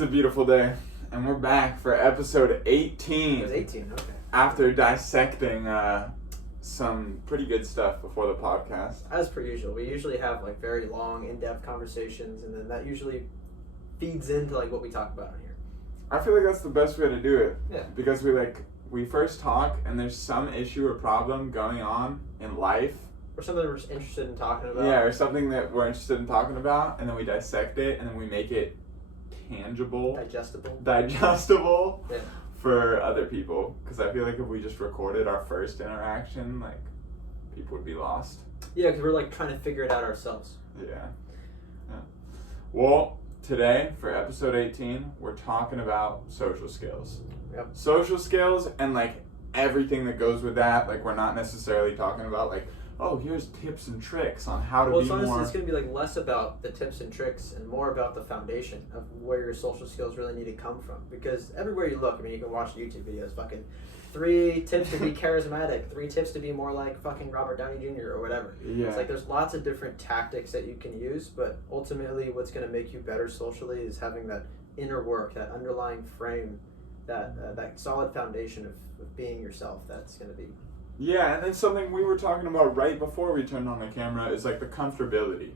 is a beautiful day, and we're back for episode 18. It was 18, okay. After dissecting some pretty good stuff before the podcast. As per usual, we usually have like very long, in-depth conversations, and then that usually feeds into like what we talk about here. I feel like that's the best way to do it. Yeah. Because we first talk, and there's some issue or problem going on in life. Or something we're just interested in talking about. Yeah, or something that we're interested in talking about, and then we dissect it, and then we make it tangible. Digestible. Yeah. For other people, because I feel like if we just recorded our first interaction, like, people would be lost. Yeah, because we're like trying to figure it out ourselves. Yeah. Well, today for episode 18, we're talking about social skills. Yep. Social skills and like everything that goes with that. Like, we're not necessarily talking about like, oh, here's tips and tricks on how to be more. Well, it's going to be like less about the tips and tricks and more about the foundation of where your social skills really need to come from. Because everywhere you look, I mean, you can watch YouTube videos, fucking 3 tips to be charismatic, 3 tips to be more like fucking Robert Downey Jr. or whatever. Yeah. It's like there's lots of different tactics that you can use, but ultimately what's going to make you better socially is having that inner work, that underlying frame, that solid foundation of being yourself. That's going to be... Yeah, and then something we were talking about right before we turned on the camera is like the comfortability.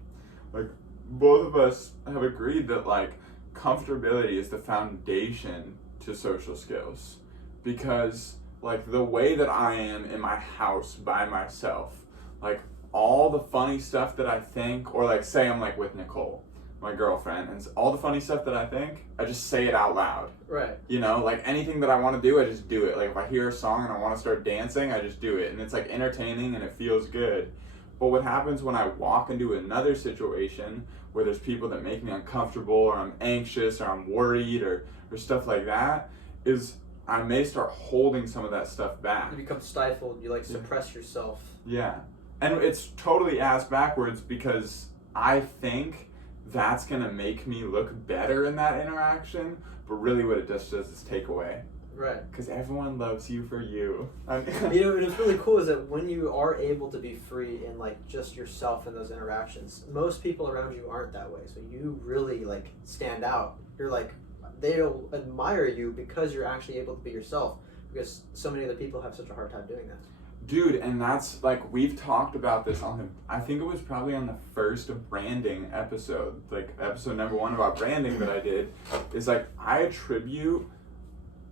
Like, both of us have agreed that like comfortability is the foundation to social skills. Because like the way that I am in my house by myself, like all the funny stuff that I think, or like say I'm like with Nicole, my girlfriend, and all the funny stuff that I think, I just say it out loud. Right. You know, like anything that I want to do, I just do it. Like if I hear a song and I want to start dancing, I just do it. And it's like entertaining and it feels good. But what happens when I walk into another situation where there's people that make me uncomfortable, or I'm anxious, or I'm worried, or stuff like that, is I may start holding some of that stuff back. You become stifled, you like suppress yourself. Yeah. And it's totally ass backwards because I think that's going to make me look better in that interaction, but really what it just does is take away. Right. Because everyone loves you for you. You know, what's really cool is that when you are able to be free and like just yourself in those interactions, most people around you aren't that way. So you really like stand out. You're like, they'll admire you because you're actually able to be yourself, because so many other people have such a hard time doing that. Dude, and that's like, we've talked about this on I think it was probably on the first branding episode, like episode number 1 about branding that I did, is like, I attribute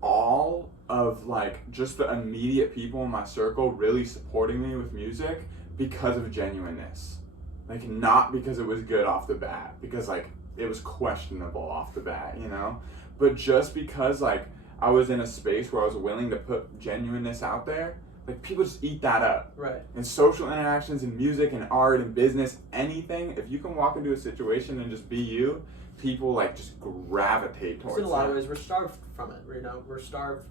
all of like just the immediate people in my circle really supporting me with music because of genuineness. Like, not because it was good off the bat, because like it was questionable off the bat, you know? But just because like I was in a space where I was willing to put genuineness out there, like people just eat that up. Right. In social interactions, in music, and art, and business, anything, if you can walk into a situation and just be you, people like just gravitate towards it. In a lot of ways, we're starved from it. You know, we're starved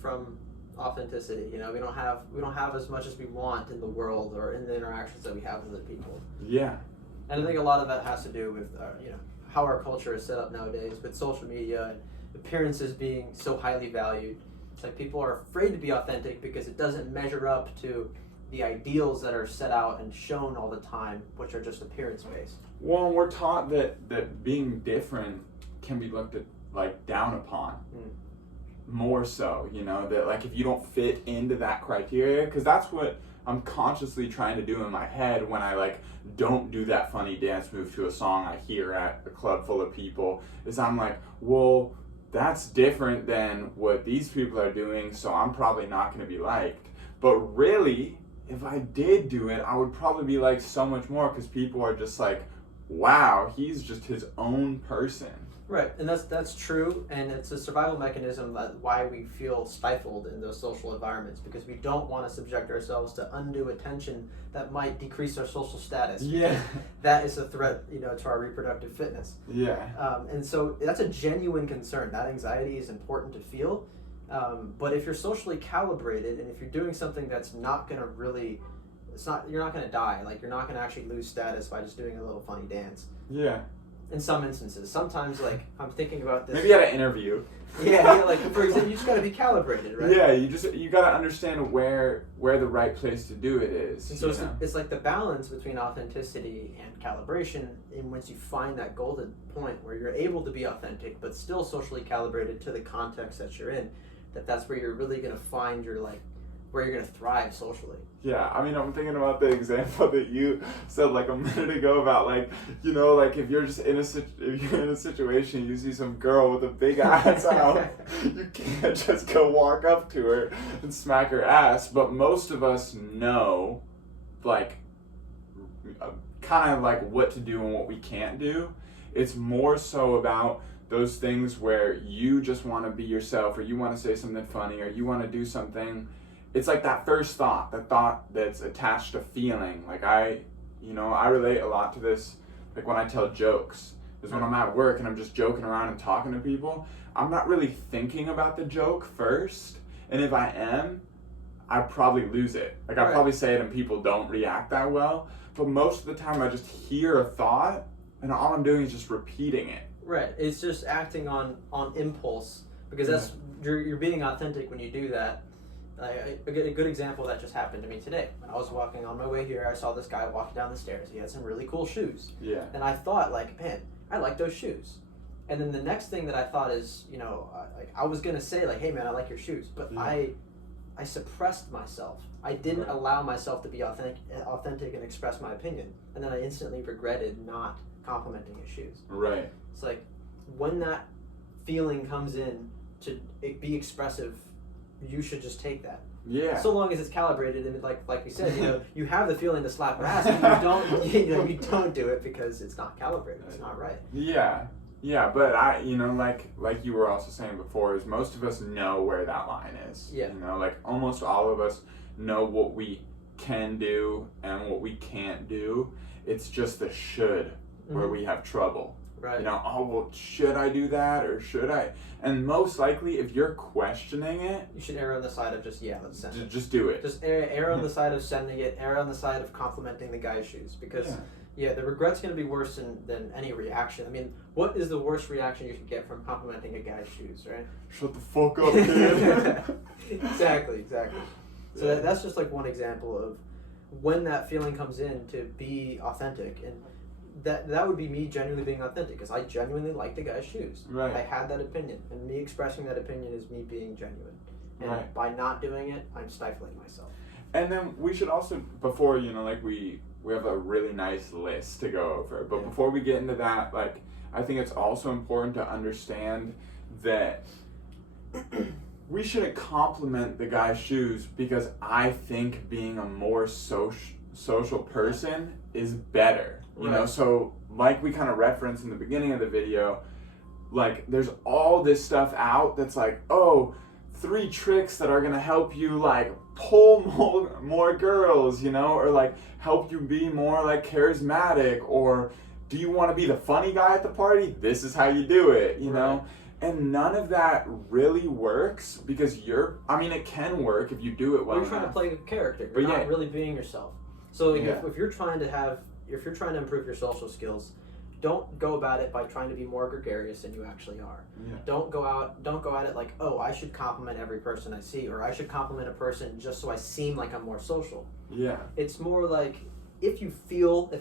from authenticity. You know, we don't have as much as we want in the world or in the interactions that we have with other people. Yeah. And I think a lot of that has to do with you know, how our culture is set up nowadays, with social media and appearances being so highly valued. It's like people are afraid to be authentic because it doesn't measure up to the ideals that are set out and shown all the time, which are just appearance-based. Well, we're taught that being different can be looked at like down upon. More so, you know, that like if you don't fit into that criteria, because that's what I'm consciously trying to do in my head when I like don't do that funny dance move to a song I hear at a club full of people, is I'm like, well, that's different than what these people are doing, so I'm probably not going to be liked. But really, if I did do it, I would probably be liked so much more, because people are just like, wow, he's just his own person. Right, and that's true, and it's a survival mechanism that why we feel stifled in those social environments, because we don't want to subject ourselves to undue attention that might decrease our social status. Yeah. That is a threat, you know, to our reproductive fitness. Yeah. And so that's a genuine concern. That anxiety is important to feel, but if you're socially calibrated and if you're doing something that's not going to really, you're not going to die. Like, you're not going to actually lose status by just doing a little funny dance. Yeah. in some instances. Sometimes, like, I'm thinking about this. Maybe at an interview. Yeah, like, for example, you just gotta be calibrated, right? Yeah, you gotta understand where the right place to do it is. And so it's like the balance between authenticity and calibration, and once you find that golden point where you're able to be authentic but still socially calibrated to the context that you're in, that's where you're really gonna find your, like, where you're gonna thrive socially. Yeah, I mean, I'm thinking about the example that you said like a minute ago about, like, you know, like if you're just in a situation, you see some girl with a big ass out, you can't just go walk up to her and smack her ass. But most of us know, like, kind of like what to do and what we can't do. It's more so about those things where you just want to be yourself, or you want to say something funny, or you want to do something. It's like that first thought, the thought that's attached to feeling. Like I relate a lot to this, like when I tell jokes, is when I'm at work and I'm just joking around and talking to people, I'm not really thinking about the joke first. And if I am, I probably lose it. Like I probably say it and people don't react that well. But most of the time I just hear a thought and all I'm doing is just repeating it. Right. It's just acting on impulse, because that's you're being authentic when you do that. A good example of that just happened to me today. When I was walking on my way here, I saw this guy walking down the stairs. He had some really cool shoes. Yeah. And I thought, like, man, I like those shoes. And then the next thing that I thought is, I was going to say, like, hey, man, I like your shoes. But I suppressed myself. I didn't allow myself to be authentic and express my opinion. And then I instantly regretted not complimenting his shoes. Right. It's like, when that feeling comes in to be expressive, you should just take that. Yeah. So long as it's calibrated, and like we said, you have the feeling to slap her ass, and you don't do it because it's not calibrated. It's not right. Yeah. Yeah, but I, like you were also saying before, is most of us know where that line is. Yeah. Like almost all of us know what we can do and what we can't do. It's just the should where we have trouble. Right. Oh, well, should I do that or should I? And most likely, if you're questioning it, you should err on the side of let's send it. Just do it. Just err on the side of sending it, err on the side of complimenting the guy's shoes. Because, the regret's going to be worse than any reaction. I mean, what is the worst reaction you could get from complimenting a guy's shoes, right? Shut the fuck up, kid. Exactly. So that's just like one example of when that feeling comes in to be authentic. And that would be me genuinely being authentic, because I genuinely like the guy's shoes. Right. I had that opinion, and me expressing that opinion is me being genuine. And by not doing it, I'm stifling myself. And then we should also, before, like we have a really nice list to go over, but before we get into that, like, I think it's also important to understand that we shouldn't compliment the guy's shoes because I think being a more social person is better. So like we kind of referenced in the beginning of the video, like there's all this stuff out that's like, 3 tricks that are going to help you like pull more girls, or like help you be more like charismatic, or do you want to be the funny guy at the party? This is how you do it, you know? And none of that really works because it can work if you do it well. You're trying to play a character. You're not really being yourself. So if you're trying to improve your social skills, don't go about it by trying to be more gregarious than you actually are. Yeah. Don't go at it like, I should compliment every person I see, or I should compliment a person just so I seem like I'm more social. Yeah. It's more like, if you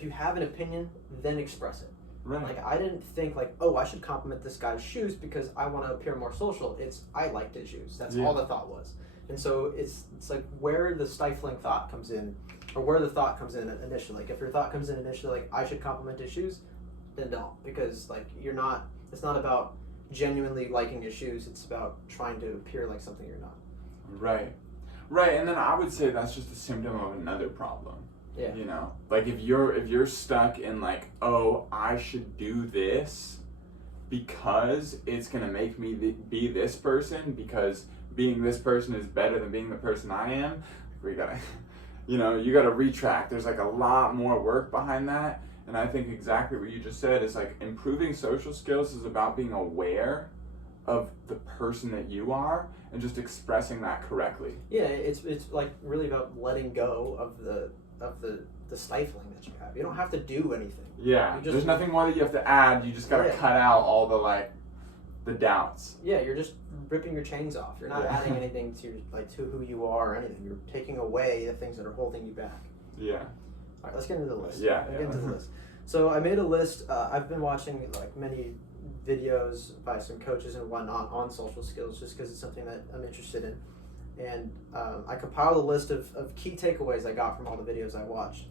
have an opinion, then express it. Right. Like, I didn't think like, I should compliment this guy's shoes because I want to appear more social. It's, I liked his shoes. That's all the thought was. And so it's like where the stifling thought comes in, or where the thought comes in initially. Like, if your thought comes in initially like, I should compliment his shoes, then don't. Because like, it's not about genuinely liking his shoes. It's about trying to appear like something you're not. Right. And then I would say that's just a symptom of another problem. Yeah. Like if you're stuck in like, I should do this because it's gonna make me be this person, because being this person is better than being the person I am. We gotta, you gotta retract. There's like a lot more work behind that. And I think exactly what you just said is like improving social skills is about being aware of the person that you are and just expressing that correctly. Yeah, it's like really about letting go of the stifling that you have. You don't have to do anything. Yeah, there's nothing more that you have to add. You just gotta cut out all the like the doubts. Yeah, you're just ripping your chains off. You're not adding anything to who you are or anything. You're taking away the things that are holding you back. Yeah. All right, let's get into the list. Yeah. Get into the list. So I made a list. I've been watching like many videos by some coaches and whatnot on social skills just because it's something that I'm interested in. And I compiled a list of key takeaways I got from all the videos I watched.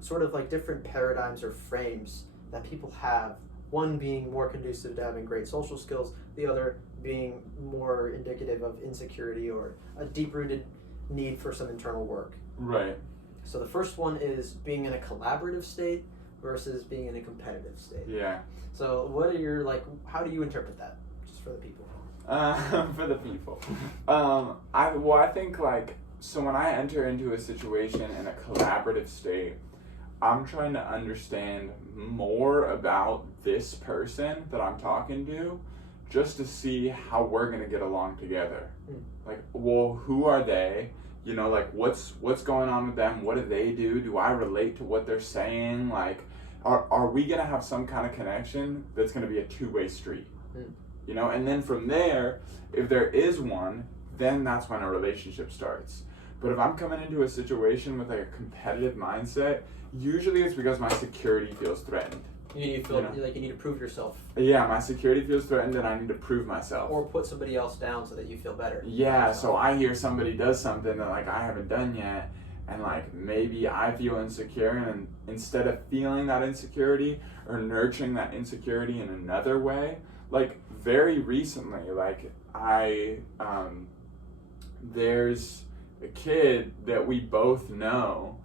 Sort of like different paradigms or frames that people have. One being more conducive to having great social skills, the other being more indicative of insecurity or a deep-rooted need for some internal work. Right. So the first one is being in a collaborative state versus being in a competitive state. Yeah. So what are your, like, how do you interpret that, just for the people? For the people. I think, like, so when I enter into a situation in a collaborative state, I'm trying to understand more about this person that I'm talking to just to see how we're going to get along together. Like, well, who are they? You know, like, what's going on with them? What do they do? Do I relate to what they're saying? Like, are we going to have some kind of connection that's going to be a two-way street? You know, and then from there, if there is one, then that's when a relationship starts. But if I'm coming into a situation with like a competitive mindset, usually it's because my security feels threatened. You feel like you need to prove yourself. Yeah, my security feels threatened and I need to prove myself. Or put somebody else down so that you feel better. Yeah, so I hear somebody does something that like I haven't done yet, and like maybe I feel insecure, and instead of feeling that insecurity or nurturing that insecurity in another way, like very recently, like there's a kid that we both know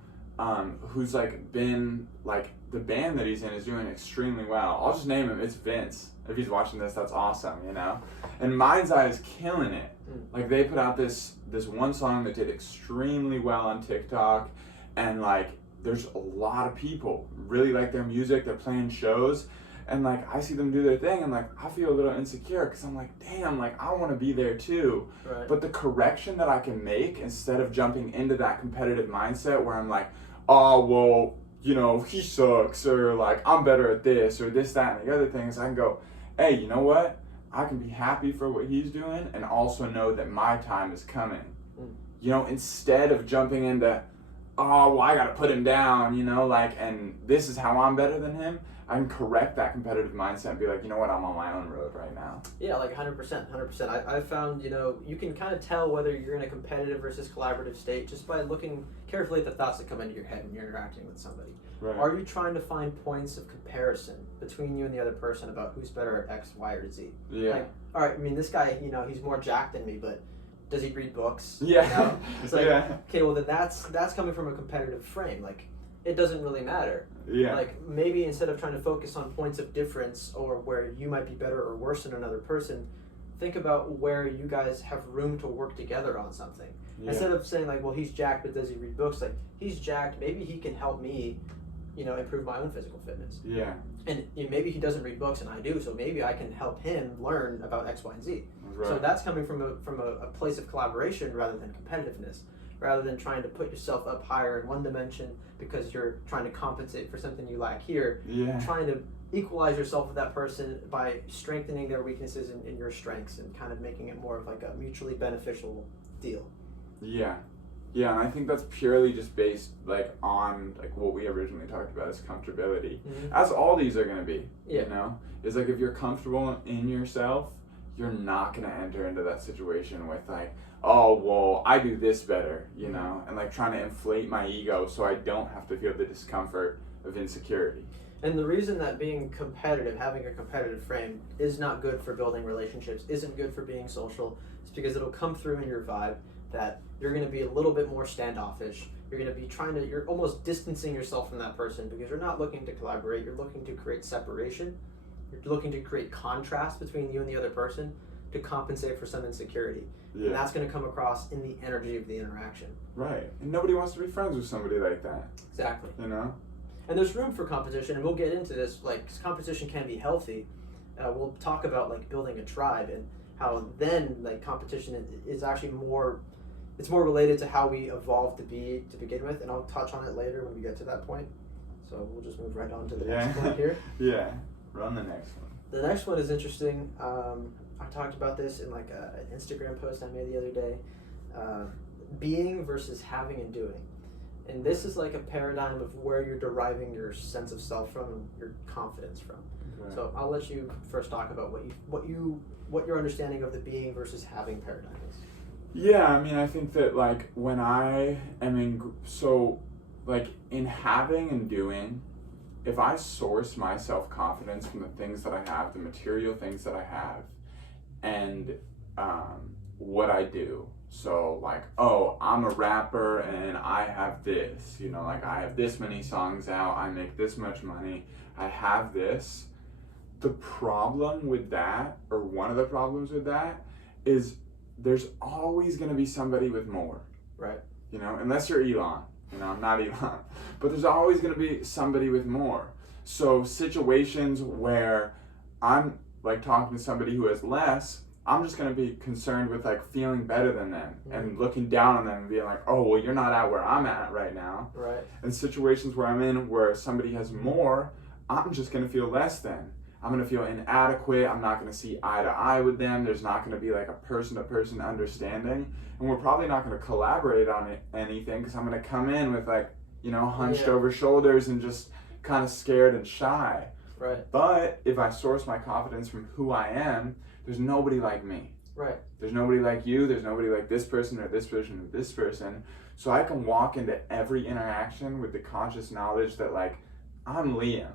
who's like been like the band that he's in is doing extremely well. I'll just name him. It's Vince. If he's watching this, that's awesome, you know. And Mind's Eye is killing it. Like they put out this one song that did extremely well on TikTok, and like there's a lot of people really like their music. They're playing shows, and like I see them do their thing, and like I feel a little insecure because I'm like, damn, like I want to be there too. Right. But the correction that I can make instead of jumping into that competitive mindset where I'm like, oh well, you know, he sucks, or like I'm better at this or this, that, and the other things, I can go, hey, you know what? I can be happy for what he's doing and also know that my time is coming. You know, instead of jumping into, oh, well, I got to put him down, you know, like, and this is how I'm better than him. I can correct that competitive mindset and be like, you know what, I'm on my own road right now. Yeah, like 100%. I found, you know, you can kind of tell whether you're in a competitive versus collaborative state just by looking carefully at the thoughts that come into your head when you're interacting with somebody. Right. Are you trying to find points of comparison between you and the other person about who's better at X, Y, or Z? Yeah. Like, all right, I mean, this guy, you know, he's more jacked than me, but does he read books? Yeah. You know? It's like, yeah. Okay, well, then that's coming from a competitive frame. Like, it doesn't really matter. Yeah. Like, maybe instead of trying to focus on points of difference or where you might be better or worse than another person, think about where you guys have room to work together on something. Yeah. Instead of saying, like, well, he's jacked, but does he read books? Like, he's jacked, maybe he can help me, you know, improve my own physical fitness. Yeah. And you know, maybe he doesn't read books and I do, so maybe I can help him learn about X, Y, and Z. Right. So that's coming from a place of collaboration rather than competitiveness, rather than trying to put yourself up higher in one dimension because you're trying to compensate for something you lack here. Yeah. Trying to equalize yourself with that person by strengthening their weaknesses in your strengths and kind of making it more of like a mutually beneficial deal. Yeah. Yeah, and I think that's purely just based like on like what we originally talked about as comfortability. As all these are gonna be. Yeah. You know? Is like if you're comfortable in yourself, you're not gonna enter into that situation with like, oh well, I do this better, you know, and like trying to inflate my ego so I don't have to feel the discomfort of insecurity. And the reason that being competitive, having a competitive frame, is not good for building relationships, isn't good for being social, is because it'll come through in your vibe that you're going to be a little bit more standoffish. You're going to be you're almost distancing yourself from that person because you're not looking to collaborate. You're looking to create separation. You're looking to create contrast between you and the other person to compensate for some insecurity. Yeah. And that's going to come across in the energy of the interaction. Right. And nobody wants to be friends with somebody like that. Exactly. You know? And there's room for competition, and we'll get into this, like, competition can be healthy, we'll talk about like building a tribe and how then like competition is actually more, it's more related to how we evolved to be to begin with, and I'll touch on it later when we get to that point. So we'll just move right on to the next point here. Yeah, run the next one. The next one is interesting. I talked about this in like an Instagram post I made the other day. Being versus having and doing. And this is like a paradigm of where you're deriving your sense of self from and your confidence from. Okay. So I'll let you first talk about what your understanding of the being versus having paradigm is. Yeah, I mean, I think that like when I am in having and doing, if I source my self-confidence from the things that I have, the material things that I have, and what I do. So like, oh, I'm a rapper and I have this, you know, like I have this many songs out, I make this much money, I have this. The problem with that, or one of the problems with that, is there's always going to be somebody with more. Right. You know, unless you're Elon. You know, I'm not Elon. But there's always going to be somebody with more. So situations where I'm like talking to somebody who has less, I'm just going to be concerned with like feeling better than them and looking down on them and being like, oh, well, you're not at where I'm at right now. Right. And situations where I'm in where somebody has more, I'm just going to feel less than. I'm going to feel inadequate. I'm not going to see eye to eye with them. There's not going to be like a person-to-person understanding. And we're probably not going to collaborate on anything because I'm going to come in with like, you know, hunched over shoulders and just kind of scared and shy. Right. But if I source my confidence from who I am, there's nobody like me. Right. There's nobody like you. There's nobody like this person or this person or this person. So I can walk into every interaction with the conscious knowledge that like, I'm Liam.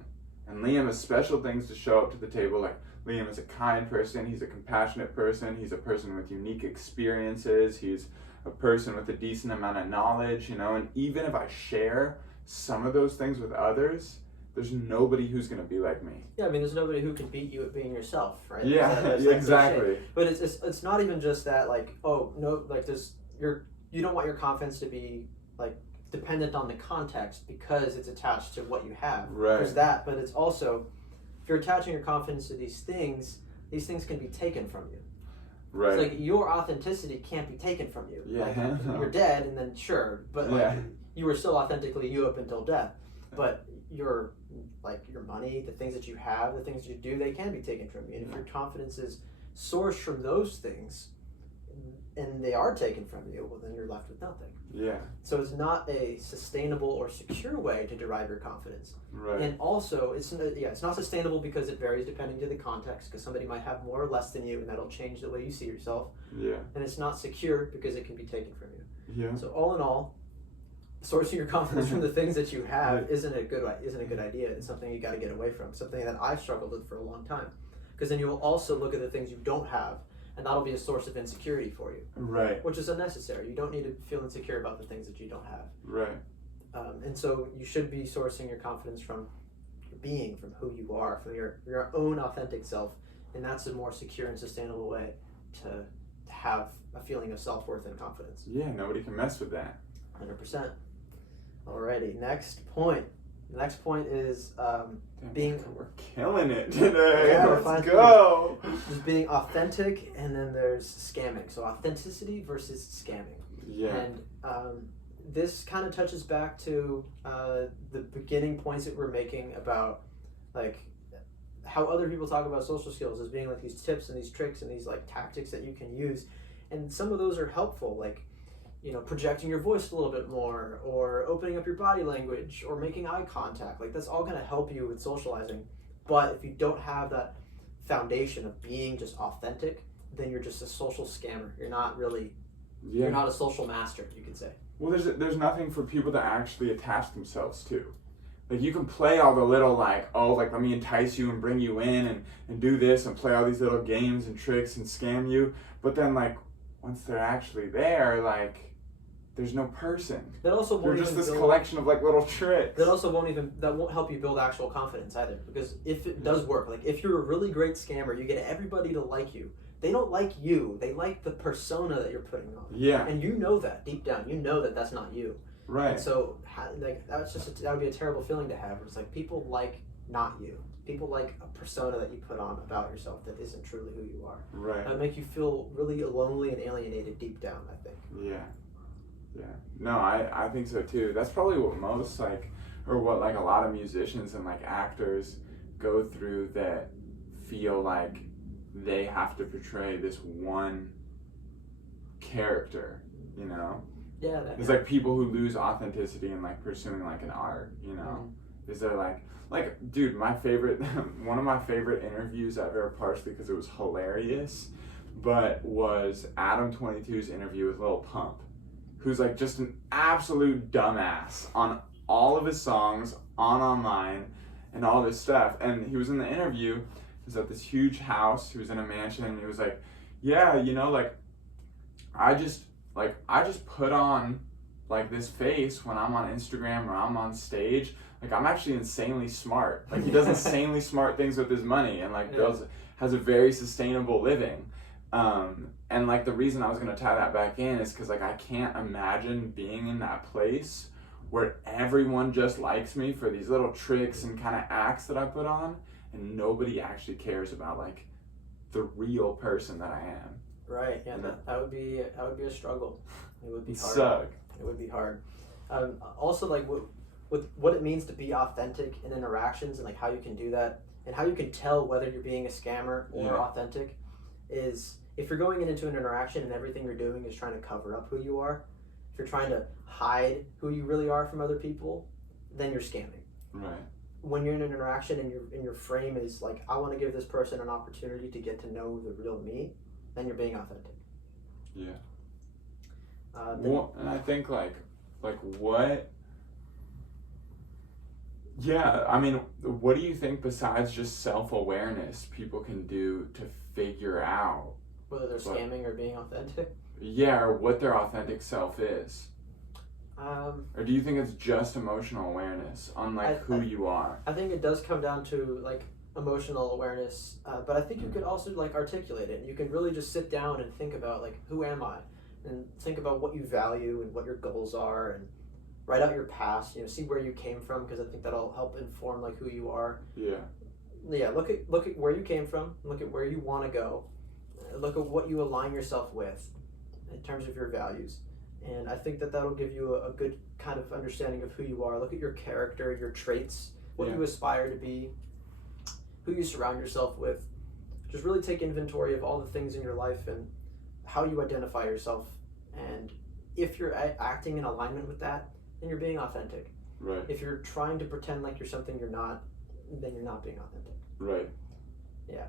And Liam has special things to show up to the table. Like, Liam is a kind person. He's a compassionate person. He's a person with unique experiences. He's a person with a decent amount of knowledge, you know. And even if I share some of those things with others, there's nobody who's going to be like me. Yeah, I mean, there's nobody who can beat you at being yourself, right? Yeah, yeah, exactly. But it's not even just that, like, oh, no, like, you don't want your confidence to be, like, dependent on the context because it's attached to what you have. Right. There's that, but it's also, if you're attaching your confidence to these things can be taken from you. Right. It's like your authenticity can't be taken from you. Yeah. Like, you're dead, and then sure, but like you were still authentically you up until death. But your money, the things that you have, the things you do, they can be taken from you. And if your confidence is sourced from those things, and they are taken from you, well, then you're left with nothing. Yeah. So it's not a sustainable or secure way to derive your confidence. Right. And also, it's not sustainable because it varies depending to the context, because somebody might have more or less than you, and that'll change the way you see yourself. Yeah. And it's not secure because it can be taken from you. Yeah. So all in all, sourcing your confidence from the things that you have isn't a good idea. It's something you got to get away from. Something that I've struggled with for a long time, because then you will also look at the things you don't have, and that'll be a source of insecurity for you. Right. Which is unnecessary. You don't need to feel insecure about the things that you don't have. Right. And so you should be sourcing your confidence from your being, from who you are, from your own authentic self, and that's a more secure and sustainable way to have a feeling of self-worth and confidence. Yeah, nobody can mess with that. 100%. Alrighty, next point. The next point is being... We're killing it today. Yeah, Let's go. There's being authentic, and then there's scamming. So authenticity versus scamming. Yeah. And this kind of touches back to the beginning points that we're making about like how other people talk about social skills as being like these tips and these tricks and these like tactics that you can use. And some of those are helpful, like, you know, projecting your voice a little bit more, or opening up your body language, or making eye contact. Like, that's all going to help you with socializing. But if you don't have that foundation of being just authentic, then you're just a social scammer. You're not really, you're not a social master, you could say. Well, there's nothing for people to actually attach themselves to. Like, you can play all the little, like, oh, like, let me entice you and bring you in and do this and play all these little games and tricks and scam you. But then, like, once they're actually there, like, there's no person. That also won't You're just this collection of like little tricks. That won't help you build actual confidence either. Because if it does work, like if you're a really great scammer, you get everybody to like you. They don't like you. They like the persona that you're putting on. Yeah. And you know that deep down. You know that that's not you. Right. And so like that would be a terrible feeling to have. Where it's like people like not you. People like a persona that you put on about yourself that isn't truly who you are. Right. That would make you feel really lonely and alienated deep down, I think. Yeah. Yeah. No, I think so too. That's probably what most or what a lot of musicians and actors go through, that feel like they have to portray this one character, you know? Yeah. It's people who lose authenticity in pursuing an art, you know? Mm-hmm. Is there dude, my favorite, one of my favorite interviews ever, partially because it was hilarious, but was Adam 22's interview with Lil Pump, who's just an absolute dumbass on all of his songs, online, and all this stuff. And he was in the interview, he was at this huge house, he was in a mansion, and he was like, yeah, you know, I just put on this face when I'm on Instagram or I'm on stage. I'm actually insanely smart. He does insanely smart things with his money, and has a very sustainable living. And the reason I was gonna tie that back in is because I can't imagine being in that place where everyone just likes me for these little tricks and kind of acts that I put on, and nobody actually cares about the real person that I am. Right. Yeah. That would be a struggle. It would be hard. Suck. It would be hard. Also, with what it means to be authentic in interactions, and how you can do that, and how you can tell whether you're being a scammer or authentic, is if you're going into an interaction and everything you're doing is trying to cover up who you are, if you're trying to hide who you really are from other people, then you're scamming. Right. When you're in an interaction and your frame is I want to give this person an opportunity to get to know the real me, then you're being authentic. Yeah. And I think what? Yeah, I mean, what do you think besides just self-awareness people can do to figure out whether they're scamming or being authentic? Yeah, or what their authentic self is. Or do you think it's just emotional awareness on who you are? I think it does come down to emotional awareness, but I think you could also articulate it. You can really just sit down and think about who am I, and think about what you value and what your goals are, and write out your past. See where you came from, because I think that'll help inform who you are. Yeah. Yeah. Look at where you came from. Look at where you want to go. Look at what you align yourself with in terms of your values. And I think that'll give you a good kind of understanding of who you are. Look at your character, your traits, what you aspire to be, who you surround yourself with. Just really take inventory of all the things in your life and how you identify yourself. And if you're acting in alignment with that, then you're being authentic. Right. If you're trying to pretend like you're something you're not, then you're not being authentic. Right. Yeah,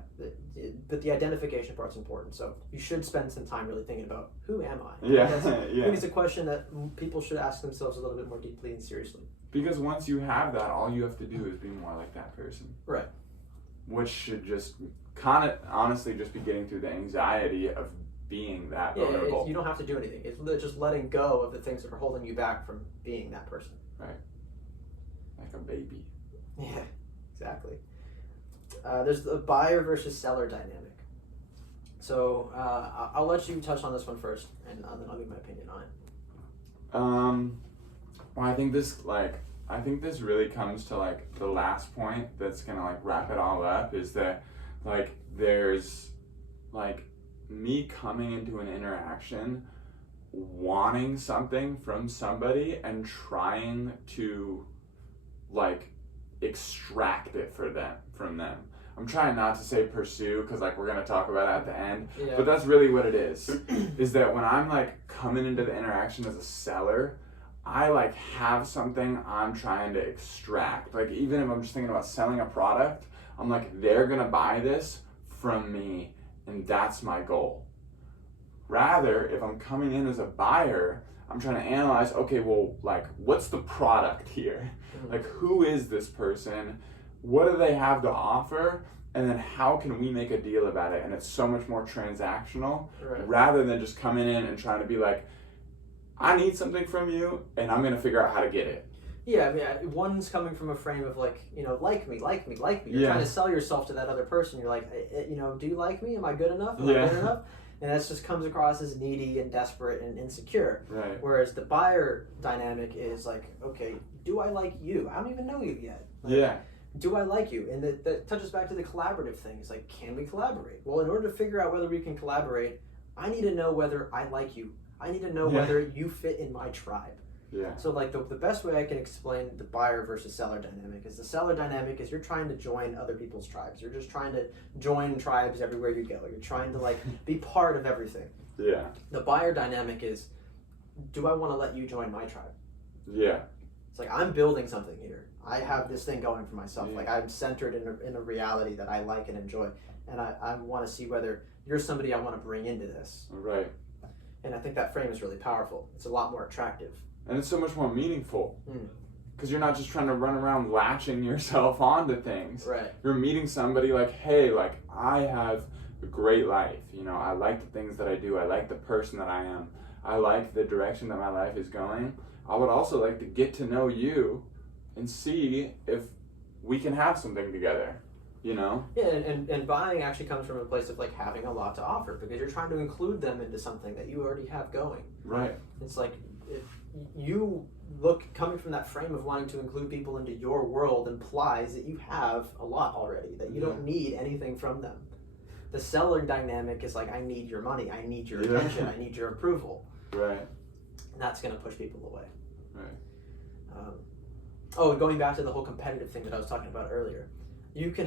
but the identification part's important. So you should spend some time really thinking about, who am I? Yeah, I think it's a question that people should ask themselves a little bit more deeply and seriously. Because once you have that, all you have to do is be more like that person. Right. Which should just kind of honestly just be getting through the anxiety of being that vulnerable. You don't have to do anything. It's just letting go of the things that are holding you back from being that person. Right. Like a baby. Yeah, exactly. There's the buyer versus seller dynamic. So I'll let you touch on this one first, and then I'll give my opinion on it. Well, I think this really comes to the last point that's gonna wrap it all up, is that there's me coming into an interaction wanting something from somebody and trying to extract it from them. I'm trying not to say pursue, because we're gonna talk about it at the end, but that's really what it is. Is that when I'm coming into the interaction as a seller, I have something I'm trying to extract. Even if I'm just thinking about selling a product, I'm they're gonna buy this from me, and that's my goal. Rather, if I'm coming in as a buyer, I'm trying to analyze, okay, well, what's the product here? Who is this person? What do they have to offer? And then how can we make a deal about it? And it's so much more transactional, rather than just coming in and trying to be I need something from you, and I'm going to figure out how to get it. Yeah, I mean, one's coming from a frame of like me. You're trying to sell yourself to that other person. You're do you like me? Am I good enough? Am I good enough? And that just comes across as needy and desperate and insecure. Right. Whereas the buyer dynamic is okay, do I like you? I don't even know you yet. do I like you? And that touches back to the collaborative thing. It's like, can we collaborate? Well, in order to figure out whether we can collaborate, I need to know whether I like you. I need to know whether you fit in my tribe. Yeah. So like the best way I can explain the buyer versus seller dynamic is the seller dynamic is you're trying to join other people's tribes. You're just trying to join tribes everywhere you go. You're trying to like be part of everything. Yeah. The buyer dynamic is, do I want to let you join my tribe? Yeah. It's like, I'm building something here. I have this thing going for myself. Like I'm centered in a reality that I like and enjoy. And I want to see whether you're somebody I want to bring into this. Right. And I think that frame is really powerful. It's a lot more attractive. And it's so much more meaningful. Because you're not just trying to run around latching yourself onto things. Right. You're meeting somebody like, hey, like, I have a great life. You know, I like the things that I do. I like the person that I am. I like the direction that my life is going. I would also like to get to know you and see if we can have something together, you know? Yeah, and buying actually comes from a place of like having a lot to offer because you're trying to include them into something that you already have going. Right. It's like, if you look, coming from that frame of wanting to include people into your world implies that you have a lot already, that you don't need anything from them. The seller dynamic is like, I need your money, I need your attention, I need your approval. Right. And that's going to push people away. Right. Going back to the whole competitive thing that I was talking about earlier. You can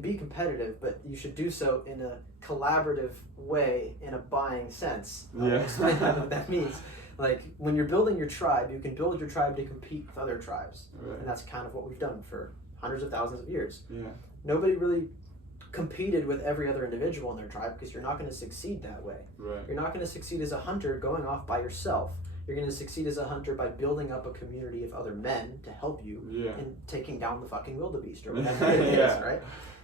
be competitive, but you should do so in a collaborative way, in a buying sense. I'll explain what that means. Like, when you're building your tribe, you can build your tribe to compete with other tribes. Right. And that's kind of what we've done for hundreds of thousands of years. Yeah. Nobody really competed with every other individual in their tribe because you're not going to succeed that way. Right. You're not going to succeed as a hunter going off by yourself. You're going to succeed as a hunter by building up a community of other men to help you in taking down the fucking wildebeest or whatever it is, right?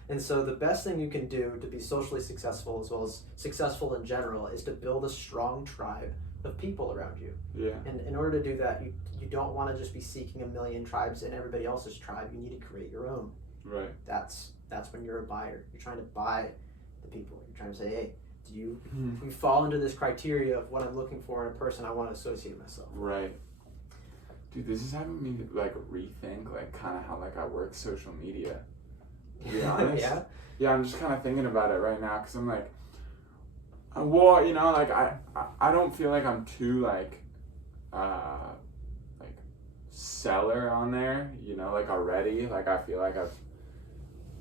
And so the best thing you can do to be socially successful as well as successful in general is to build a strong tribe of people around you. Yeah. And in order to do that, you don't want to just be seeking a million tribes in everybody else's tribe. You need to create your own. Right. That's when you're a buyer. You're trying to buy the people. You're trying to say, hey, do you fall into this criteria of what I'm looking for in a person I want to associate myself? Right. Dude, this is having me like rethink like kind of how like I work social media. To be honest. Yeah, I'm just kind of thinking about it right now because I'm like, well, you know, like I don't feel like I'm too like seller on there, you know, like already. Like I feel like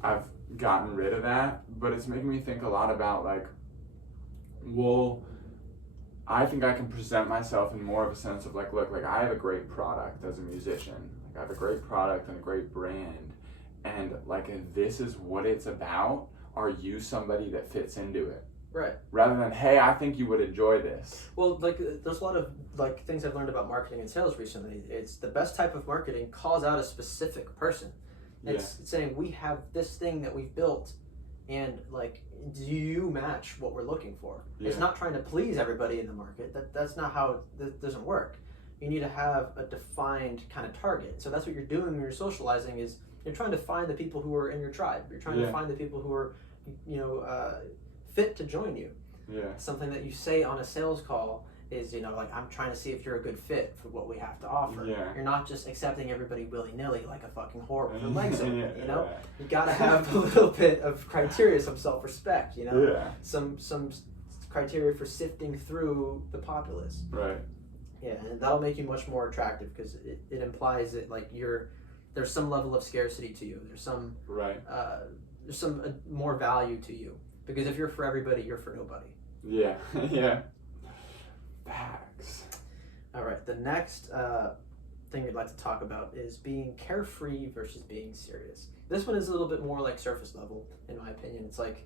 I've gotten rid of that, but it's making me think a lot about like, well, I think I can present myself in more of a sense of like, look, like I have a great product as a musician. Like I have a great product and a great brand. And like, if this is what it's about, are you somebody that fits into it? Right. Rather than, hey, I think you would enjoy this. Well, like there's a lot of like things I've learned about marketing and sales recently. It's the best type of marketing calls out a specific person. It's saying we have this thing that we've built, and like, do you match what we're looking for? Yeah. It's not trying to please everybody in the market. That's not how that doesn't work. You need to have a defined kind of target. So that's what you're doing when you're socializing is you're trying to find the people who are in your tribe. You're trying to find the people who are, fit to join you. Yeah. Something that you say on a sales call is, like, I'm trying to see if you're a good fit for what we have to offer. Yeah. You're not just accepting everybody willy-nilly like a fucking whore with her legs open, You gotta have a little bit of criteria, some self-respect, some criteria for sifting through the populace. Right. Yeah, and that'll make you much more attractive because it implies that, like, there's some level of scarcity to you. There's some more value to you. Because if you're for everybody, you're for nobody. Yeah, yeah. Facts. All right, the next thing we'd like to talk about is being carefree versus being serious. This one is a little bit more like surface level, in my opinion. It's like,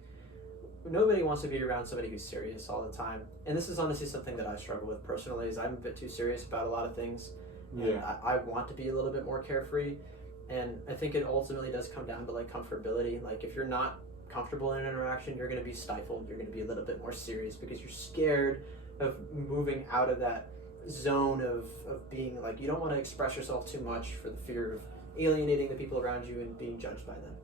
nobody wants to be around somebody who's serious all the time. And this is honestly something that I struggle with personally, is I'm a bit too serious about a lot of things. Yeah. And I want to be a little bit more carefree. And I think it ultimately does come down to, like, comfortability. Like, if you're not comfortable in an interaction, you're going to be stifled. You're going to be a little bit more serious because you're scared of moving out of that zone of being, like, you don't want to express yourself too much for the fear of alienating the people around you and being judged by them.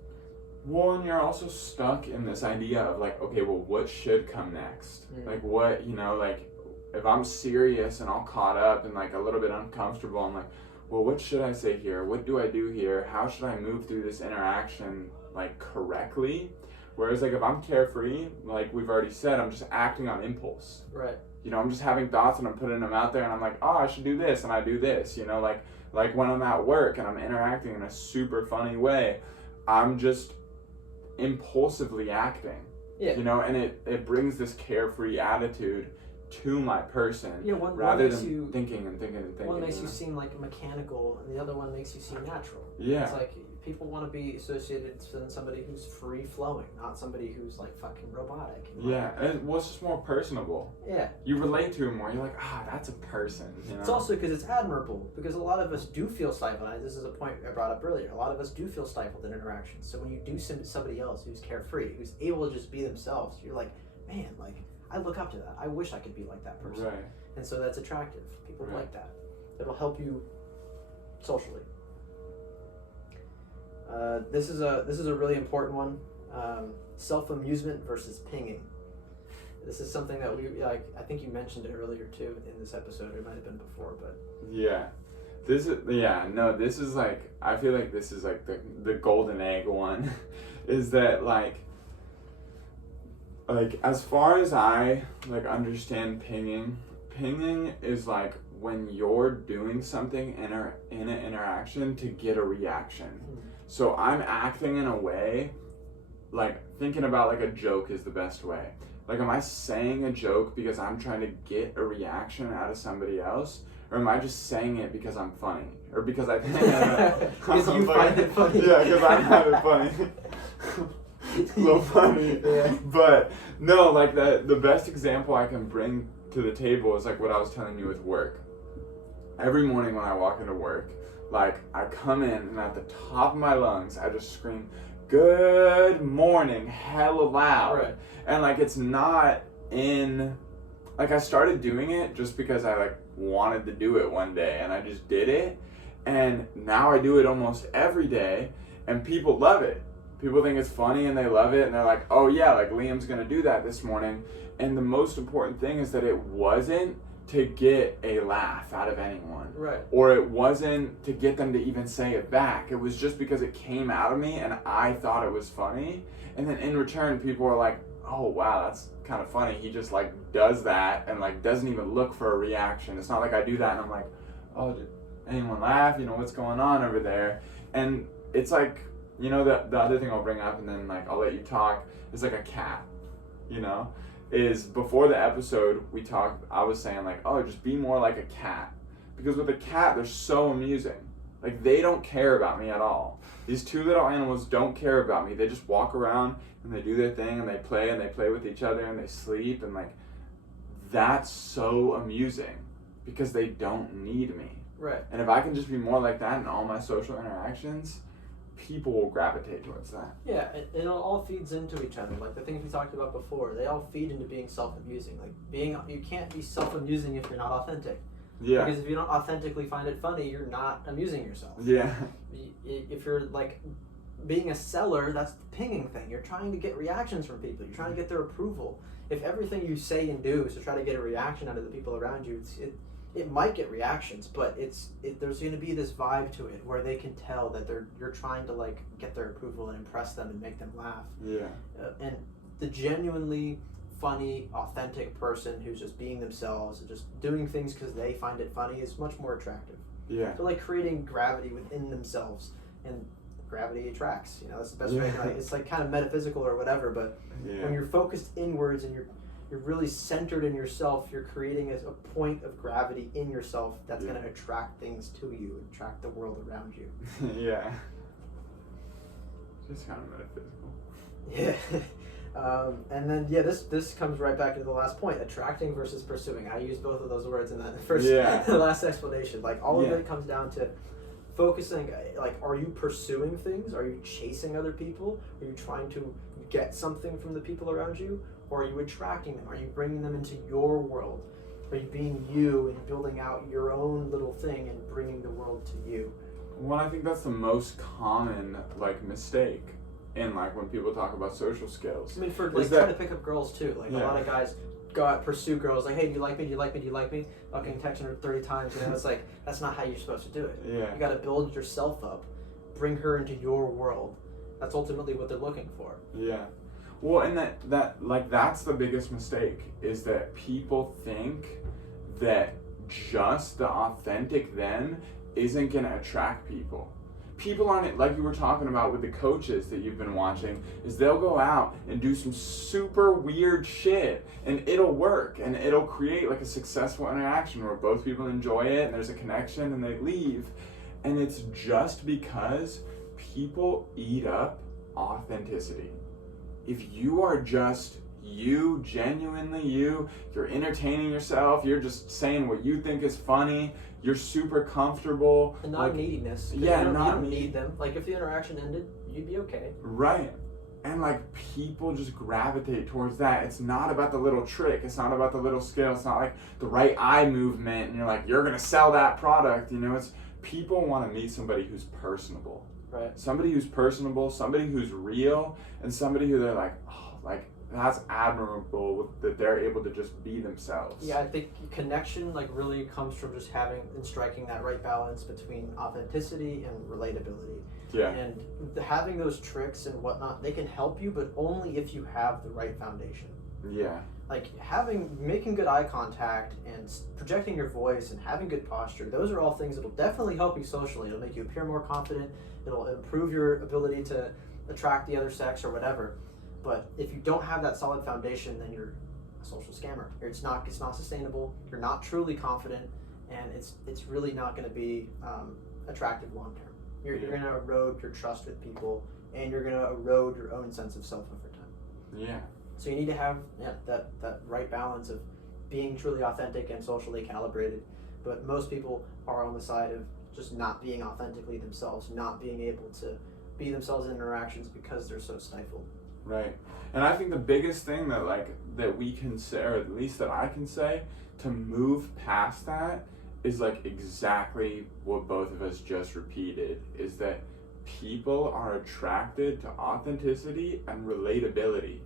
Well, and you're also stuck in this idea of, like, okay, well, what should come next? Like, what, like, if I'm serious and all caught up and, like, a little bit uncomfortable, I'm like, well, what should I say here? What do I do here? How should I move through this interaction, like, correctly? Whereas, like, if I'm carefree, like we've already said, I'm just acting on impulse. Right. You know, I'm just having thoughts and I'm putting them out there and I'm like, oh, I should do this, and I do this, you know, like when I'm at work and I'm interacting in a super funny way, I'm just impulsively acting. Yeah. You know, and it brings this carefree attitude to my person, one rather makes than you, thinking and thinking and thinking. One makes you seem like mechanical, and the other one makes you seem natural. Yeah. It's like people want to be associated with somebody who's free flowing, not somebody who's like fucking robotic. Yeah, and it's just more personable. Yeah. You relate to him more. You're like, that's a person. You know? It's also because it's admirable, because a lot of us do feel stifled. This is a point I brought up earlier. A lot of us do feel stifled in interactions. So when you do somebody else who's carefree, who's able to just be themselves, you're like, man, like, I look up to that. I wish I could be like that person. Right. And so that's attractive. People Right. like that. It'll help you socially. This is a really important one. Self-amusement versus pinging. This is something that I think you mentioned it earlier too in this episode. It might have been before, but yeah. This is like, I feel like this is like the golden egg one. Is that like as far as I like understand pinging is like when you're doing something in an interaction to get a reaction. Mm-hmm. So I'm acting in a way, like thinking about like a joke is the best way. Like, am I saying a joke because I'm trying to get a reaction out of somebody else? Or am I just saying it because I'm funny? Or because I think because you find it funny. Yeah, because I find it funny. It's so funny. Yeah. But no, like the best example I can bring to the table is like what I was telling you with work. Every morning when I walk into work, like I come in and at the top of my lungs, I just scream, "Good morning," hella loud. Right. And like it's not in, like I started doing it just because I like wanted to do it one day and I just did it. And now I do it almost every day and people love it. People think it's funny and they love it and they're like, oh yeah, like Liam's gonna do that this morning. And the most important thing is that it wasn't to get a laugh out of anyone. Right. Or it wasn't to get them to even say it back. It was just because it came out of me and I thought it was funny. And then in return, people are like, oh wow, that's kind of funny. He just like does that and like doesn't even look for a reaction. It's not like I do that and I'm like, oh, did anyone laugh? You know, what's going on over there? And it's like, you know, the other thing I'll bring up and then like I'll let you talk is like a cat, you know? Is before the episode I was saying like, oh, just be more like a cat. Because with a cat, they're so amusing. Like they don't care about me at all. These two little animals don't care about me. They just walk around and they do their thing and they play with each other and they sleep and like, that's so amusing because they don't need me. Right. And if I can just be more like that in all my social interactions, people will gravitate towards that. Yeah, it all feeds into each other. Like the things we talked about before, they all feed into being self-amusing. Like you can't be self-amusing if you're not authentic. Yeah. Because if you don't authentically find it funny, you're not amusing yourself. Yeah. If you're like being a seller, that's the pinging thing. You're trying to get reactions from people. You're trying to get their approval. If everything you say and do is to try to get a reaction out of the people around you, it might get reactions, but there's going to be this vibe to it where they can tell that you're trying to like get their approval and impress them and make them laugh. Yeah. And the genuinely funny, authentic person who's just being themselves and just doing things because they find it funny is much more attractive. Yeah. So like creating gravity within themselves, and gravity attracts. You know, that's the best way. Like, it's like kind of metaphysical or whatever, but when you're focused inwards and you're really centered in yourself, you're creating a point of gravity in yourself that's going to attract things to you, attract the world around you. Yeah. Just kind of metaphysical. Yeah. And then, this comes right back into the last point, attracting versus pursuing. I used both of those words in that first, the last explanation. Like, all of it comes down to focusing, like, are you pursuing things? Are you chasing other people? Are you trying to get something from the people around you? Or are you attracting them? Are you bringing them into your world? Are you being you and building out your own little thing and bringing the world to you? Well, I think that's the most common, like, mistake in, like, when people talk about social skills. I mean, for, like, trying to pick up girls, too. Like, a lot of guys go out pursue girls like, hey, do you like me? Do you like me? Do you like me? Fucking texting her 30 times. It's like, that's not how you're supposed to do it. Yeah. You got to build yourself up, bring her into your world. That's ultimately what they're looking for. Yeah. Well, and that's the biggest mistake, is that people think that just the authentic them isn't going to attract people. People aren't, like you were talking about with the coaches that you've been watching, is they'll go out and do some super weird shit and it'll work and it'll create like a successful interaction where both people enjoy it and there's a connection and they leave. And it's just because people eat up authenticity. If you are just you, genuinely you, you're entertaining yourself, you're just saying what you think is funny, you're super comfortable. And not neediness. Yeah, you don't need them. Like, if the interaction ended, you'd be okay. Right. And like, people just gravitate towards that. It's not about the little trick. It's not about the little skill. It's not like the right eye movement and you're like, you're going to sell that product. You know, it's people want to meet somebody who's personable. Right. Somebody who's personable, somebody who's real, and somebody who they're like, oh, like, that's admirable that they're able to just be themselves. Yeah, I think connection like really comes from just having and striking that right balance between authenticity and relatability. Yeah. And having those tricks and whatnot, they can help you, but only if you have the right foundation. Yeah. Like making good eye contact and projecting your voice and having good posture, those are all things that'll definitely help you socially. It'll make you appear more confident. It'll improve your ability to attract the other sex or whatever. But if you don't have that solid foundation, then you're a social scammer. It's not sustainable. You're not truly confident, and it's really not going to be attractive long term. You're going to erode your trust with people, and you're going to erode your own sense of self over time. Yeah. So you need to have that right balance of being truly authentic and socially calibrated. But most people are on the side of just not being authentically themselves, not being able to be themselves in interactions because they're so stifled. Right. And I think the biggest thing that we can say, or at least that I can say, to move past that is like exactly what both of us just repeated, is that people are attracted to authenticity and relatability.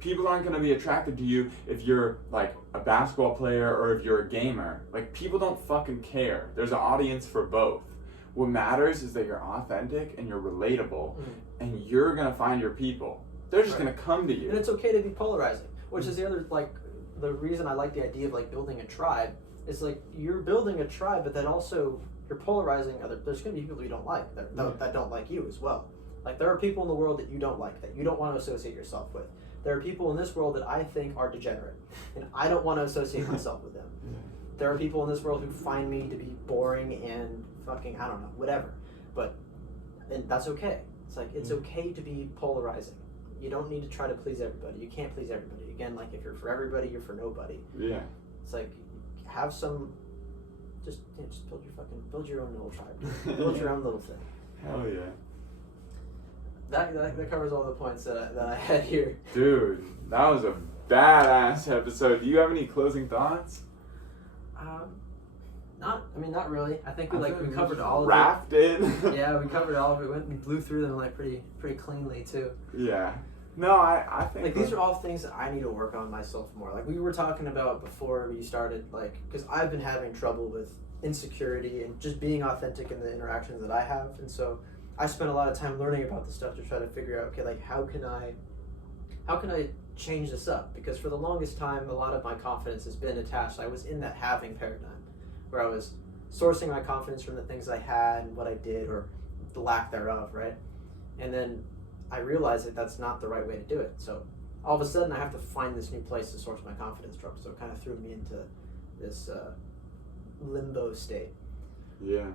People aren't going to be attracted to you if you're like a basketball player or if you're a gamer. Like, people don't fucking care. There's an audience for both. What matters is that you're authentic and you're relatable, and you're going to find your people. They're just going to come to you. And it's okay to be polarizing, which is the other, like, the reason I like the idea of, like, building a tribe. Is, like, you're building a tribe, but then also you're polarizing there's going to be people you don't like that don't like you as well. Like, there are people in the world that you don't like, that you don't want to associate yourself with. There are people in this world that I think are degenerate, and I don't want to associate myself with them. There are people in this world who find me to be boring and fucking, I don't know, whatever. And that's okay. It's like, it's okay to be polarizing. You don't need to try to please everybody. You can't please everybody. Again, like, if you're for everybody, you're for nobody. Yeah. It's like, have some, just build your own little tribe. Build your own little thing. Hell yeah. That covers all the points that I had here. Dude, that was a badass episode. Do you have any closing thoughts? Not really. I think we covered all of it. Yeah, we covered all of it. We blew through them like pretty cleanly too. Yeah. No, I think like these are all things that I need to work on myself more. Like we were talking about before we started, like, because I've been having trouble with insecurity and just being authentic in the interactions that I have, and so I spent a lot of time learning about this stuff to try to figure out, okay, like how can I change this up? Because for the longest time, a lot of my confidence has been attached. I was in that having paradigm, where I was sourcing my confidence from the things I had and what I did, or the lack thereof, right? And then I realized that that's not the right way to do it. So all of a sudden, I have to find this new place to source my confidence from. So it kind of threw me into this limbo state. Yeah.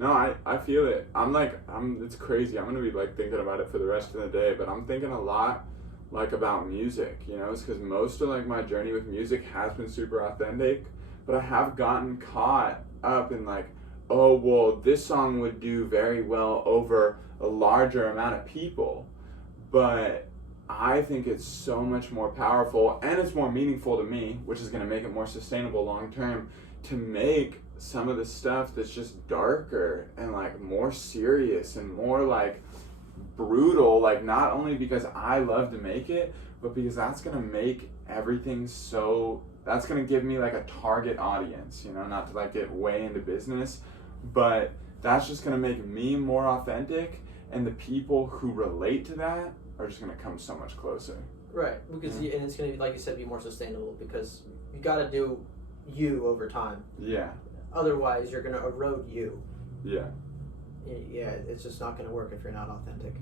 No, I feel it. It's crazy. I'm going to be like thinking about it for the rest of the day, but I'm thinking a lot like about music, you know, it's because most of like my journey with music has been super authentic, but I have gotten caught up in like, oh, well, this song would do very well over a larger amount of people, but I think it's so much more powerful and it's more meaningful to me, which is going to make it more sustainable long term, to make some of the stuff that's just darker and like more serious and more like brutal, like not only because I love to make it, but because that's going to make everything's so, that's going to give me like a target audience, you know, not to like get way into business, but that's just going to make me more authentic, and the people who relate to that are just going to come so much closer. Right, because and it's going to, like you said, be more sustainable, because you got to do you over time. Yeah. Otherwise, you're going to erode you. Yeah. Yeah, it's just not going to work if you're not authentic.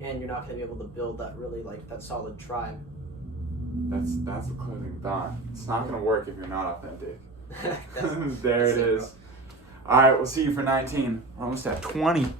And you're not going to be able to build that really, like, that solid tribe. That's the closing thought. It's not going to work if you're not authentic. That's There it is. All right, we'll see you for 19. We're almost at 20.